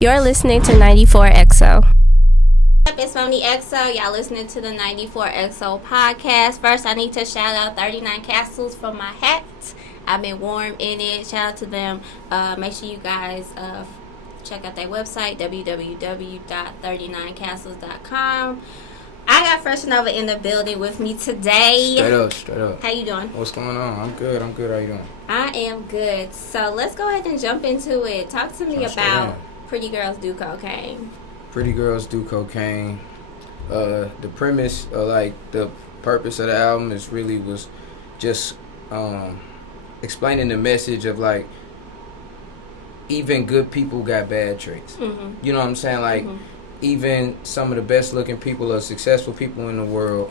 You're listening to 94XO. It's Moni XO. Y'all listening to the 94XO podcast. First, I need to shout out 39 Castles for my hat. I've been warm in it. Shout out to them. Make sure you guys check out their website, www.39castles.com. I got Freshanova in the building with me today. Straight up. How you doing? What's going on? I'm good. How you doing? I am good. So let's go ahead and jump into it. Talk to me about Pretty Girls Do Cocaine. Pretty Girls Do Cocaine. The premise, like the purpose of the album was just explaining the message of like even good people got bad traits. Mm-hmm. You know what I'm saying? Like even some of the best looking people or successful people in the world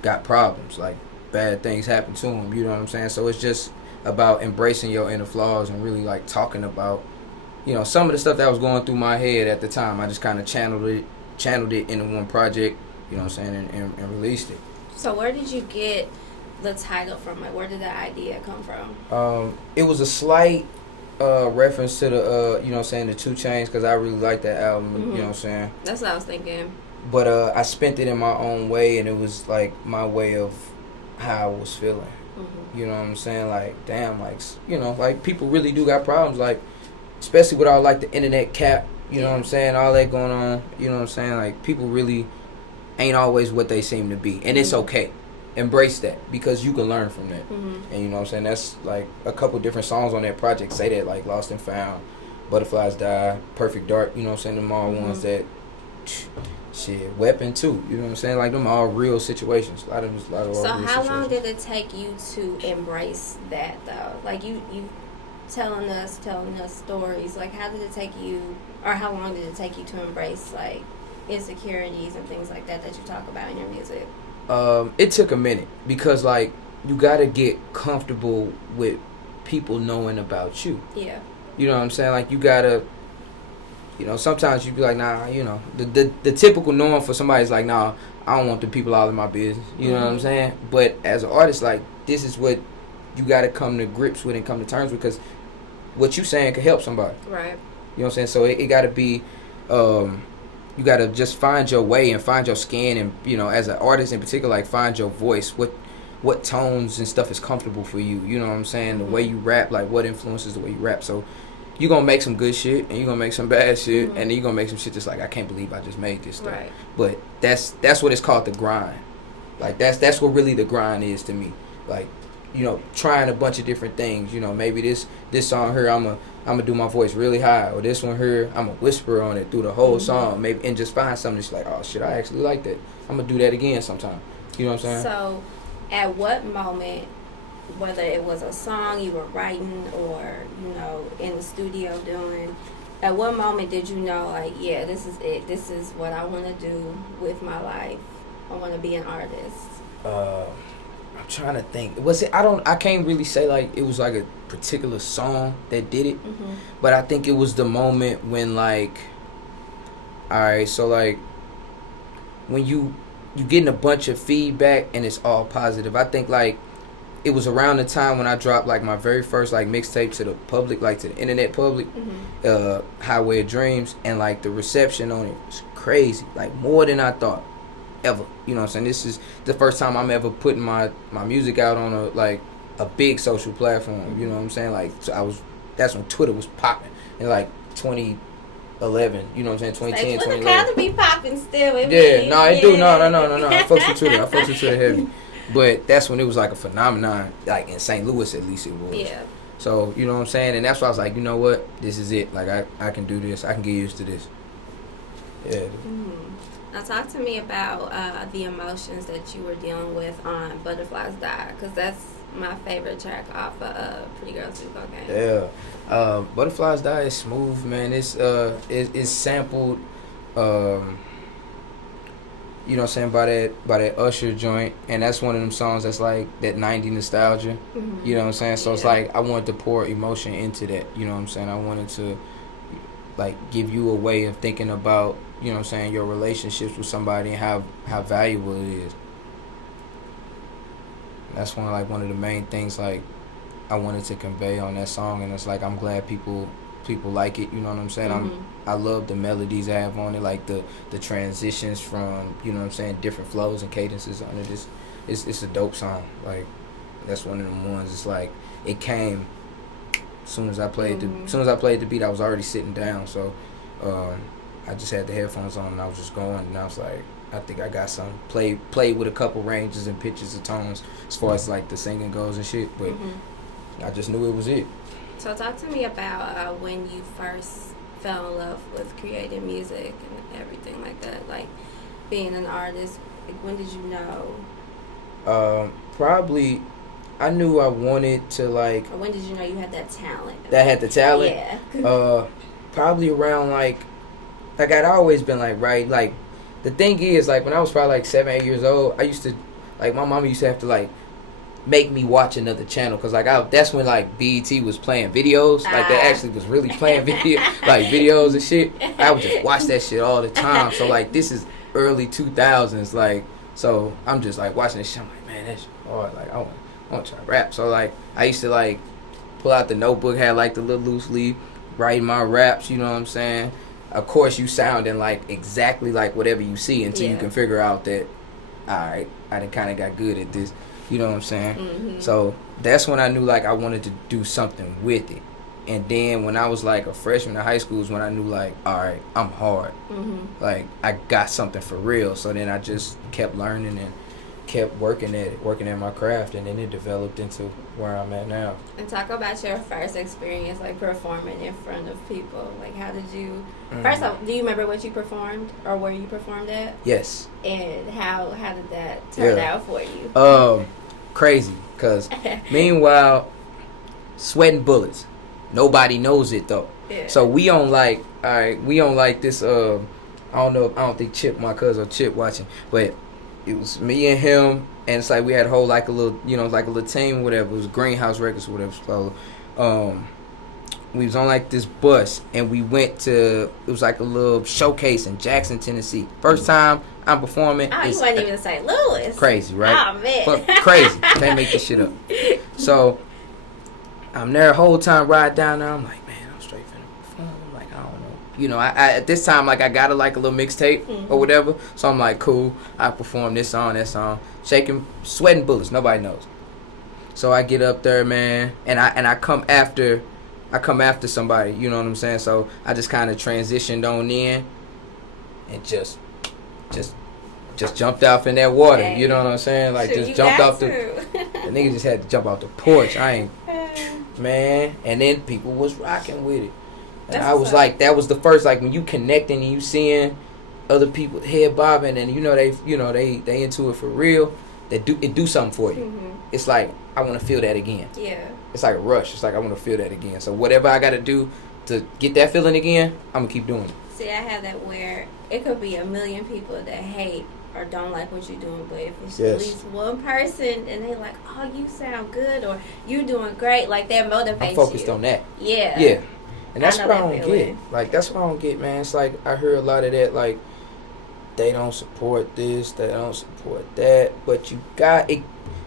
got problems. Like bad things happen to them. You know what I'm saying? So it's just about embracing your inner flaws and really like talking about, you know, some of the stuff that was going through my head at the time. I just kind of channeled it into one project, you know what I'm saying, and released it. So where did you get the title from? Like, where did the idea come from? It was a slight reference to the, you know what I'm saying, the 2 Chainz, because I really like that album, you know what I'm saying. That's what I was thinking. But I spent it in my own way, and it was like my way of how I was feeling. You know what I'm saying? Like, damn, like, you know, like people really do got problems, like, especially with all like the internet cap, you know what I'm saying, all that going on, you know what I'm saying, like people really ain't always what they seem to be, and it's okay. Embrace that, because you can learn from that. And you know what I'm saying, that's like a couple different songs on that project say that, like Lost and Found, Butterflies Die, Perfect Dark, you know what I'm saying, them all ones that shit, Weapon too, you know what I'm saying, like them all real situations. A lot of So how long did it take you to embrace that though? Like you telling us stories, like how did it take you, or how long did it take you to embrace like insecurities and things like that you talk about in your music? It took a minute, because like you gotta get comfortable with people knowing about you. Yeah. You know what I'm saying? Like you gotta, you know, sometimes you be like, nah, you know, the typical norm for somebody is like, nah, I don't want the people all in my business. You know what I'm saying? But as an artist, like this is what you gotta come to grips with and come to terms with, because what you saying could help somebody. Right. You know what I'm saying? So it gotta be, you gotta just find your way and find your skin, and you know, as an artist in particular, like find your voice. What tones and stuff is comfortable for you. You know what I'm saying? The way you rap, like what influences the way you rap. So you're gonna make some good shit and you're gonna make some bad shit, and then you're gonna make some shit that's like, I can't believe I just made this stuff. Right. But that's what it's called, the grind. Like that's what really the grind is to me. Like, you know, trying a bunch of different things. You know, maybe this song here, I'm gonna do my voice really high, or this one here, I'm gonna whisper on it through the whole song, maybe, and just find something that's like, oh shit, I actually like that. I'm gonna do that again sometime. You know what I'm saying? So, at what moment, whether it was a song you were writing or, you know, in the studio doing, at what moment did you know, like, yeah, this is it, this is what I want to do with my life, I want to be an artist? I'm trying to think. Was it? I can't really say like it was like a particular song that did it, but I think it was the moment when like, all right, so like when you getting a bunch of feedback and it's all positive. I think like it was around the time when I dropped like my very first like mixtape to the public, like to the internet public, Highway of Dreams, and like the reception on it was crazy, like more than I thought. Ever, you know what I'm saying? This is the first time I'm ever putting my music out on a big social platform. You know what I'm saying? Like, so that's when Twitter was popping in like 2011. You know what I'm saying? 2010, Twitter 2011. kind of be popping still. I do. No. I fucks with Twitter. I fucks with Twitter heavy. But that's when it was like a phenomenon, like in St. Louis at least it was. Yeah. So you know what I'm saying? And that's why I was like, you know what? This is it. Like I can do this. I can get used to this. Yeah. Now talk to me about the emotions that you were dealing with on Butterflies Die, because that's my favorite track off of Pretty Girls Do Cocaine. Yeah, Butterflies Die is smooth, man. It's sampled, you know what I'm saying, by that Usher joint, and that's one of them songs that's like that 90 nostalgia. You know what I'm saying? So it's like I wanted to pour emotion into that. You know what I'm saying? I wanted to like give you a way of thinking about, you know what I'm saying, your relationships with somebody and how valuable it is. That's one of the main things like I wanted to convey on that song, and it's like I'm glad people people like it. You know what I'm saying? I love the melodies I have on it, like the transitions from, you know what I'm saying, different flows and cadences on it. It's a dope song. Like, that's one of them ones. It's like it came as soon as I played the beat. I was already sitting down, so I just had the headphones on and I was just going, and I was like, I think I got some played with a couple ranges and pitches and tones as far as like the singing goes and shit, but I just knew it was it. So talk to me about when you first fell in love with creating music and everything like that, like being an artist. Like, when did you know? Probably I knew I wanted to, like... Or when did you know you had that talent? That I had the talent? Yeah. Probably around, like I'd always been, like, right, like, the thing is, like, when I was probably, like, 7, 8 years old, I used to, like, my mama used to have to, like, make me watch another channel, because, like, that's when, like, BET was playing videos. Like, they actually was really playing videos and shit. I would just watch that shit all the time. So, like, this is early 2000s, like, so I'm just, like, watching this shit. I'm like, man, that's hard. Like, I want to try to rap. So, like, I used to, like, pull out the notebook, had, like, the little loose leaf, write my raps, you know what I'm saying? Of course, you sounding, like, exactly like whatever you see until you can figure out that, all right, I done kind of got good at this. You know what I'm saying? So that's when I knew, like, I wanted to do something with it. And then when I was, like, a freshman in high school is when I knew, like, all right, I'm hard. Like, I got something for real. So then I just kept learning and kept working at my craft, and then it developed into where I'm at now. And talk about your first experience, like, performing in front of people. Like, how did you... First off, do you remember what you performed or where you performed at? Yes. And how did that turn out for you? Crazy, because meanwhile, sweating bullets. Nobody knows it, though. Yeah. So we on, like, all right, we on, like, this, I don't think Chip, my cousin, or Chip watching, but it was me and him, and it's like we had a whole, like, a little, you know, like a little team, whatever. It was Greenhouse Records or whatever. So, we was on, like, this bus, and we went to, it was like a little showcase in Jackson, Tennessee. First time I'm performing. Oh, you wasn't even in St. Louis. Crazy, right? Oh, man. But crazy. Can't make this shit up. So, I'm there the whole time, ride down there. I'm like, man, I'm straight finna perform. I'm like, I don't know. You know, I at this time, like, I got like a little mixtape or whatever. So I'm like, cool. I perform this song, that song. Shaking, sweating bullets. Nobody knows. So I get up there, man, and I come after somebody. You know what I'm saying? So I just kind of transitioned on in, and just jumped off in that water. Dang. You know what I'm saying? Like, just jumped off the nigga just had to jump off the porch. I ain't, man. And then people was rocking with it. And I was like, that was the first, like, when you connecting and you seeing other people head bobbing, and they into it for real. It do something for you. It's like, I want to feel that again. Yeah. It's like a rush. It's like, I want to feel that again. So whatever I got to do to get that feeling again, I'm gonna keep doing it. See, I have that where it could be a million people that hate or don't like what you're doing, but if it's at least one person and they like, oh, you sound good, or you doing great, like, that motivates you. I'm focused on that. Yeah. Yeah. And that's what I don't feeling. get. Like, that's what I don't get, man. It's like, I hear a lot of that, like, they don't support this, they don't support that, but you got it.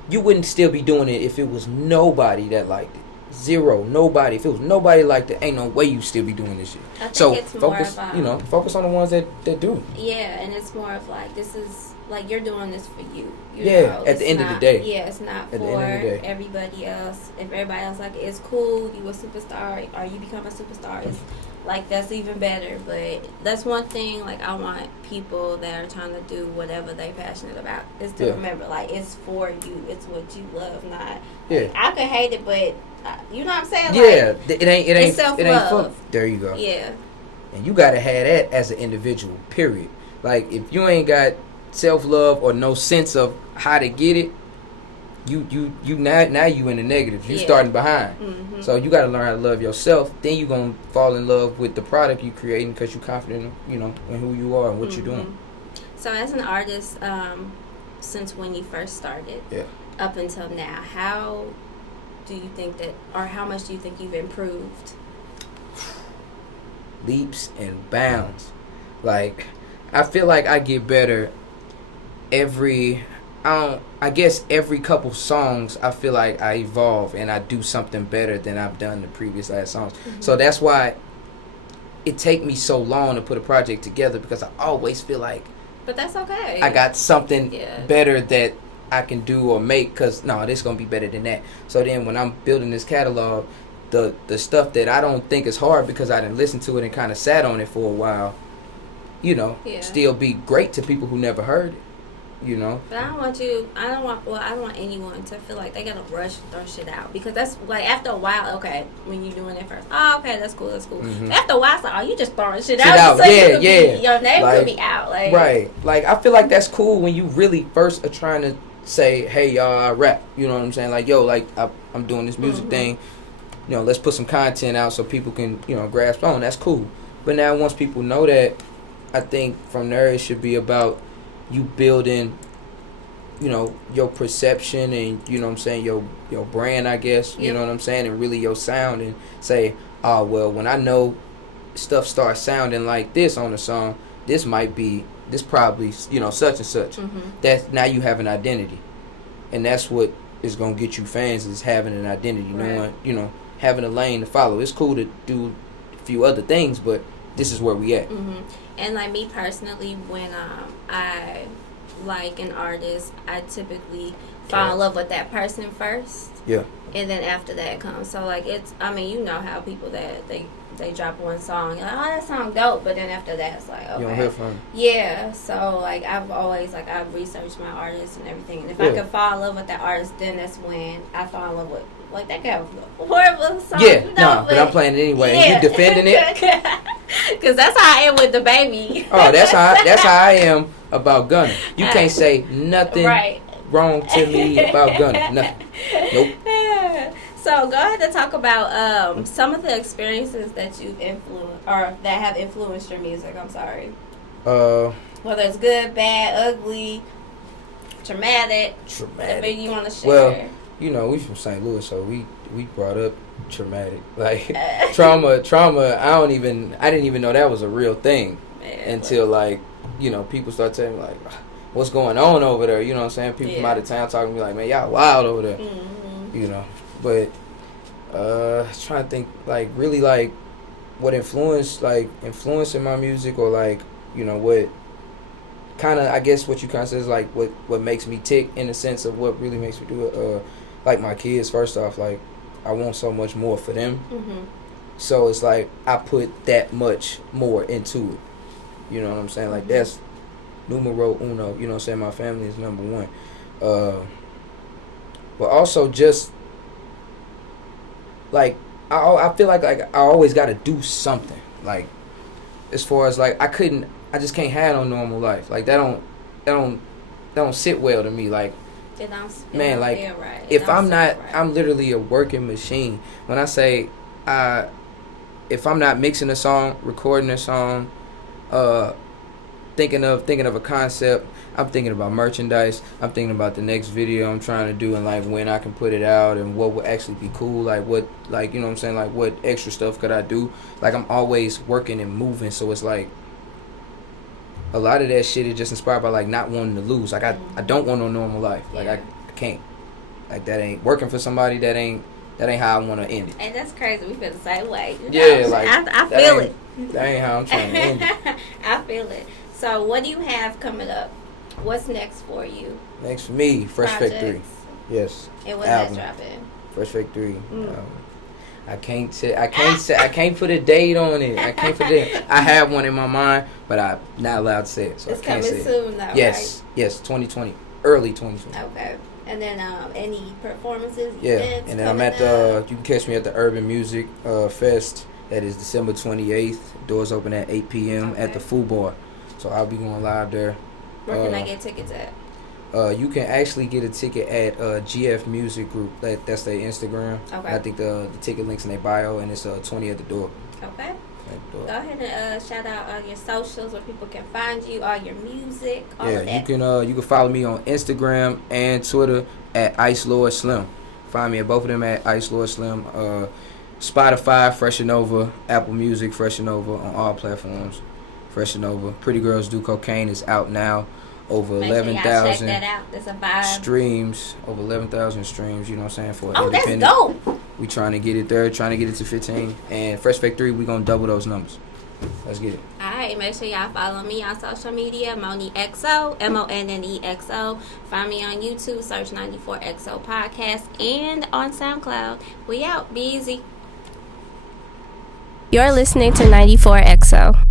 You wouldn't still be doing it if it was nobody that liked it. Zero, nobody. If it was nobody like that, ain't no way you still be doing this shit. I think so it's focus, more of, focus on the ones that do. Yeah, and it's more of like, this is like, you're doing this for you. At the end of the day. Yeah, it's not for everybody else. If everybody else like it, it's cool. You a superstar, or you become a superstar. It's like, that's even better. But that's one thing. Like, I want people that are trying to do whatever they're passionate about is to remember, like, it's for you. It's what you love, not. Like, I could hate it, but you know what I'm saying? Yeah, like, it ain't it's self-love. fun. There you go. Yeah. And you gotta have that as an individual. Period. Like, if you ain't got self-love or no sense of how to get it, you now you in the negatives. You starting behind. So you got to learn how to love yourself. Then you gonna fall in love with the product you creating, because you confident, in who you are and what you're doing. So as an artist, since when you first started, up until now, how do you think that, or how much do you think you've improved? Leaps and bounds. Like, I feel like I get better every couple songs. I feel like I evolve and I do something better than I've done the previous last songs. So that's why it take me so long to put a project together because I always feel like But that's okay. I got something Yeah. better that I can do or make, because no, this gonna be better than that. So then when I'm building this catalog, the stuff that I don't think is hard because I didn't listen to it and kind of sat on it for a while, you know, Yeah. still be great to people who never heard it, you know. But I don't want anyone to feel like they gotta rush and throw shit out, because that's like, after a while, okay, when you're doing it first, oh, okay, that's cool. Mhm. After a while, it's like, oh, you just throwing shit Out. out. So Yeah. your name Like, could be out. Like, right. Like, I feel like that's cool when you really first are trying to say, hey, y'all, I rap. You know what I'm saying? Like, yo, like, I'm doing this music thing. You know, let's put some content out so people can, you know, grasp on. That's cool. But now once people know that, I think from there it should be about you building, you know, your perception and, you know what I'm saying, your brand, I guess. You know what I'm saying? And really your sound, and say, oh, well, when I know stuff starts sounding like this on a song, this probably, you know, such and such. That's, now you have an identity. And that's what is going to get you fans, is having an identity. Knowing, you know, having a lane to follow. It's cool to do a few other things, but this is where we at. And like me personally, when I like an artist, I typically fall in love with that person first. Yeah. And then after that comes, so like, it's, I mean, you know how people that they drop one song, you're like, oh, that song dope, but then after that it's like, okay. You don't hear from them. Yeah, so like, I've always, like, I've researched my artists and everything, and if I can fall in love with that artist, then that's when I fall in love with, like, that guy was a horrible song. Yeah, you know, but I'm playing it anyway. And you defending it. Because that's how I am with the baby. Oh, that's how I am about Gunna. You can't say nothing wrong to me about Gunna. Nothing. Nope. So go ahead and talk about some of the experiences that you've influenced, or that have influenced your music. I'm sorry. Whether it's good, bad, ugly, traumatic. Whatever you want to share. Well, you know, we from St. Louis, so we brought up traumatic. Like, trauma. I didn't even know that was a real thing until, like, you know, people start telling me, like, what's going on over there? You know what I'm saying? People from out of town talking to me like, man, y'all wild over there. You know, but trying to think, like, really, like, what influencing my music, or, like, you know, what kind of, I guess what you kind of said is, like, what makes me tick, in the sense of what really makes me do it. Like, my kids, first off, like, I want so much more for them. So it's like I put that much more into it. You know what I'm saying? Like, that's numero uno. You know what I'm saying? My family is number one. But also just, like, I feel like I always got to do something. Like, as far as, like, I just can't have no normal life. Like, that don't sit well to me. Like, man, like, right. If I'm not, I'm literally a working machine. When I say, if I'm not mixing a song, recording a song, thinking of a concept, I'm thinking about merchandise, I'm thinking about the next video I'm trying to do, and, like, when I can put it out, and what would actually be cool, like, what, like, you know what I'm saying, like, what extra stuff could I do. Like, I'm always working and moving, so it's like a lot of that shit is just inspired by, like, not wanting to lose. Like, I don't want no normal life. Like, I can't. Like, that ain't working for somebody. That ain't how I want to end it. And that's crazy. We feel the same way. Yeah, like, I feel it. That ain't how I'm trying to end it. I feel it. So, what do you have coming up? What's next for you? Next for me, Fresh Fake 3. Yes. And when's that dropping? Fresh Fake 3. I can't put a date on it. I can't put it. I have one in my mind, but I'm not allowed to say it. So it's I can't coming say soon, it. though, Yes, right? Yes, 2020, early 2020. Okay. And then any performances? Yeah, events and then I'm at you can catch me at the Urban Music Fest. That is December 28th. Doors open at 8 p.m. at the Foo Bar. So I'll be going live there. Where can I get tickets at? You can actually get a ticket at GF Music Group. That's their Instagram. Okay. I think the ticket link's in their bio, and it's 20 at the door. Okay. Go ahead and shout out all your socials where people can find you, all your music, all of that. You can follow me on Instagram and Twitter at Ice Lord Slim. Find me at both of them at Ice Lord Slim. Spotify, Freshanova, Apple Music, Freshanova on all platforms. Freshanova. Pretty Girls Do Cocaine is out now. Over 11,000 streams. Over 11,000 streams, you know what I'm saying, for independent. That's dope. We trying to get it there, trying to get it to 15. And Fresh Fake 3, we going to double those numbers. Let's get it. Alright, make sure y'all follow me on social media, MonnieXO, MONNEXO. Find me on YouTube, search 94XO Podcast, and on SoundCloud. We out. Be easy. You're listening to 94XO.